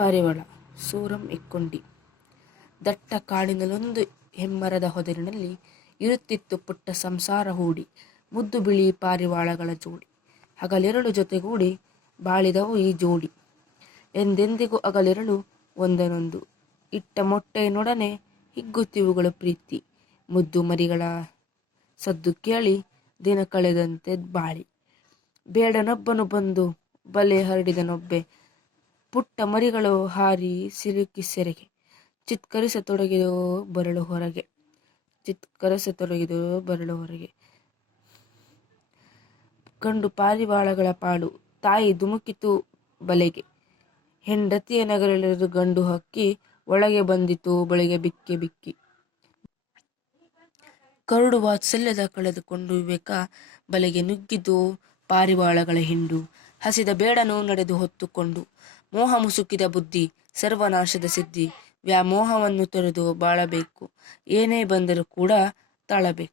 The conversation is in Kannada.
ಪಾರಿವಾಳ ಸೂರಂ ಇಕ್ಕೊಂಡಿ. ದಟ್ಟ ಕಾಡಿನಲ್ಲೊಂದು ಹೆಮ್ಮರದ ಹೊದರಿನಲ್ಲಿ ಇರುತ್ತಿತ್ತು ಪುಟ್ಟ ಸಂಸಾರ ಹೂಡಿ. ಮುದ್ದು ಬಿಳಿ ಪಾರಿವಾಳಗಳ ಜೋಡಿ. ಹಗಲಿರಳು ಜೊತೆಗೂಡಿ ಬಾಳಿದವು ಈ ಜೋಡಿ. ಎಂದೆಂದಿಗೂ ಹಗಲಿರಳು ಒಂದನೊಂದು. ಇಟ್ಟ ಮೊಟ್ಟೆಯನೊಡನೆ ಹಿಗ್ಗುತ್ತಿವುಗಳು ಪ್ರೀತಿ. ಮುದ್ದು ಮರಿಗಳ ಸದ್ದು ಕೇಳಿ ದಿನ ಕಳೆದಂತೆ ಬಾಳಿ. ಬೇಡನೊಬ್ಬನು ಬಂದು ಬಲೆ ಹರಡಿದನೊಬ್ಬೆ. ಪುಟ್ಟ ಮರಿಗಳು ಹಾರಿ ಸಿಲುಕಿ ಸೆರೆಗೆ. ಚಿತ್ಕರಿಸತೊಡಗಿದವು ಬರಲು ಹೊರಗೆ. ಗಂಡು ಪಾರಿವಾಳಗಳ ಪಾಡು. ತಾಯಿ ಧುಮುಕಿತು ಬಲೆಗೆ. ಹೆಂಡತಿಯ ನಗಲಿಳಿದು ಗಂಡು ಹಕ್ಕಿ ಒಳಗೆ ಬಂದಿತು ಬಲೆಗೆ ಬಿಕ್ಕಿ ಬಿಕ್ಕಿ. ಕರುಡು ವಾತ್ಸಲ್ಯದ ಕಳೆದುಕೊಂಡು ವಿವೇಕ ಬಲೆಗೆ ನುಗ್ಗಿದು ಪಾರಿವಾಳಗಳ ಹಿಂಡು. ಹಸಿದ ಬೇಡನು ನಡೆದು ಹೊತ್ತುಕೊಂಡು. ಮೋಹ ಮುಸುಕಿದ ಬುದ್ಧಿ ಸರ್ವನಾಶದ ಸಿದ್ಧಿ. ವ್ಯಾಮೋಹವನ್ನು ತೊರೆದು ಬಾಳಬೇಕು. ಏನೇ ಬಂದರೂ ಕೂಡ ತಾಳಬೇಕು.